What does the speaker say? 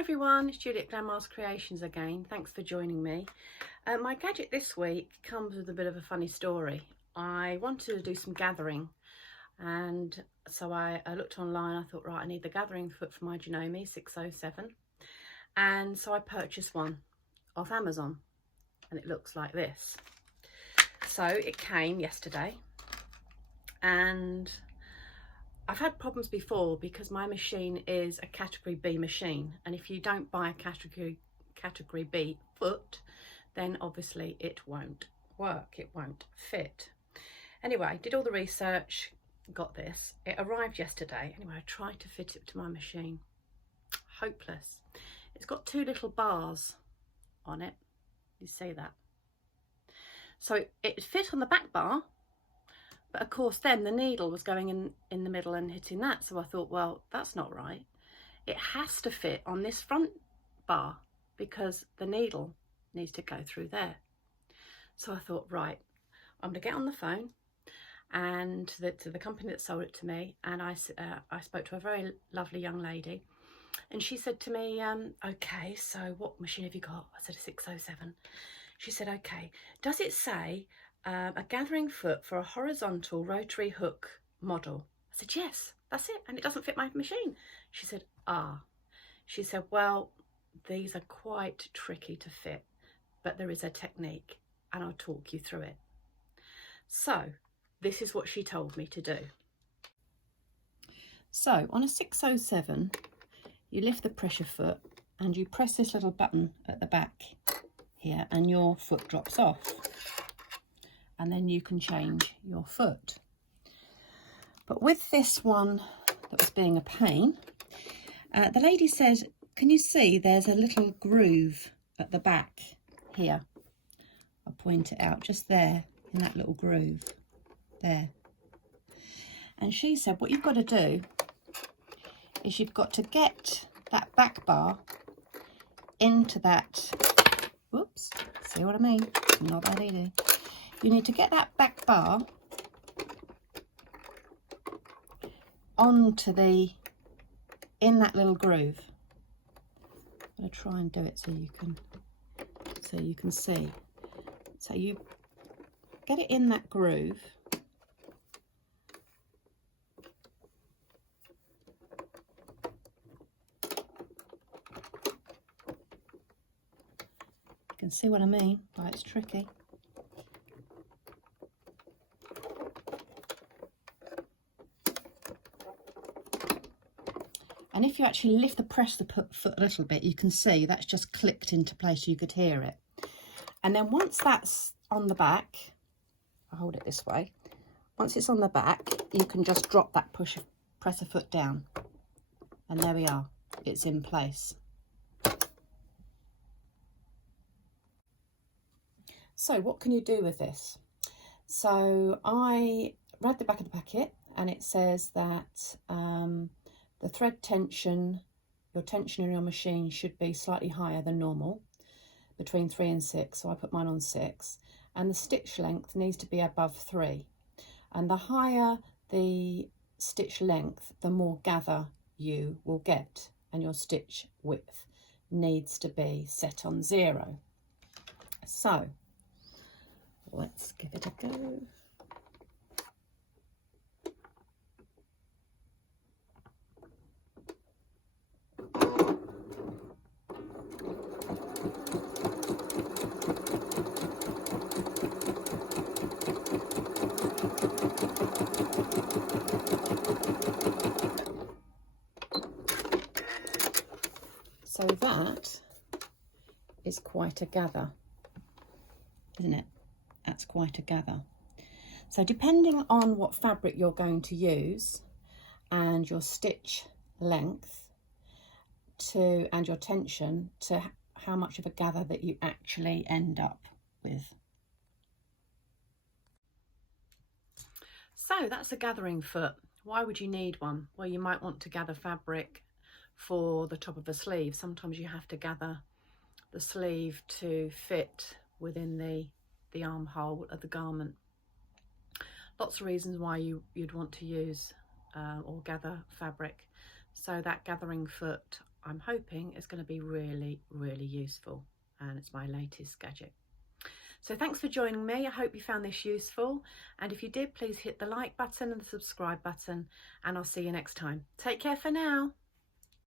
everyone, it's Juliet Grandma's Creations again. Thanks for joining me. My gadget this week comes with a bit of a funny story. I wanted to do some gathering, and so I looked online. I thought, right, I need the gathering foot for my Janome TX607, and so I purchased one off Amazon, and it looks like this. So it came yesterday, and I've had problems before because my machine is a category B machine, and if you don't buy a category B foot, then obviously it won't work, it won't fit. Anyway, did all the research, got this. It arrived yesterday. Anyway, I tried to fit it to my machine. Hopeless. It's got two little bars on it. You see that? So it fit on the back bar, but of course then the needle was going in the middle and hitting that. So I thought, well, that's not right. It has to fit on this front bar because the needle needs to go through there. So I thought, right, I'm going to get on the phone and to the company that sold it to me, and I spoke to a very lovely young lady, and she said to me, okay, so what machine have you got? I said a 607. She said, okay, does it say a gathering foot for a horizontal rotary hook model? I said, yes, that's it, and it doesn't fit my machine. She said, she said, well, these are quite tricky to fit, but there is a technique and I'll talk you through it. So this is what she told me to do. So on a 607, you lift the pressure foot and you press this little button at the back here, and your foot drops off, and then you can change your foot. But with this one that was being a pain, the lady said, can you see there's a little groove at the back here? I'll point it out just there in that little groove there. And she said what you've got to do is you've got to get that back bar into that, whoops, see what I mean? It's not that easy. You need to get that back bar onto in that little groove. I'm going to try and do it so you can see. So you get it in that groove. You can see what I mean by it's tricky. And if you actually lift the foot a little bit, you can see that's just clicked into place. You could hear it. And then once that's on the back, I'll hold it this way. Once it's on the back, you can just drop that press a foot down. And there we are. It's in place. So what can you do with this? So I read the back of the packet, and it says that the thread tension, your tension in your machine should be slightly higher than normal, between 3 and 6. So I put mine on 6. And the stitch length needs to be above 3. And the higher the stitch length, the more gather you will get. And your stitch width needs to be set on 0. So let's give it a go. So that is quite a gather, isn't it? That's quite a gather. So depending on what fabric you're going to use and your stitch length and your tension to how much of a gather that you actually end up with. So that's a gathering foot. Why would you need one? Well, you might want to gather fabric for the top of a sleeve. Sometimes you have to gather the sleeve to fit within the armhole of the garment. Lots of reasons why you'd want to use or gather fabric. So that gathering foot I'm hoping it's going to be really, really useful, and it's my latest gadget. So thanks for joining me. I hope you found this useful, and if you did, please hit the like button and the subscribe button, and I'll see you next time. Take care for now.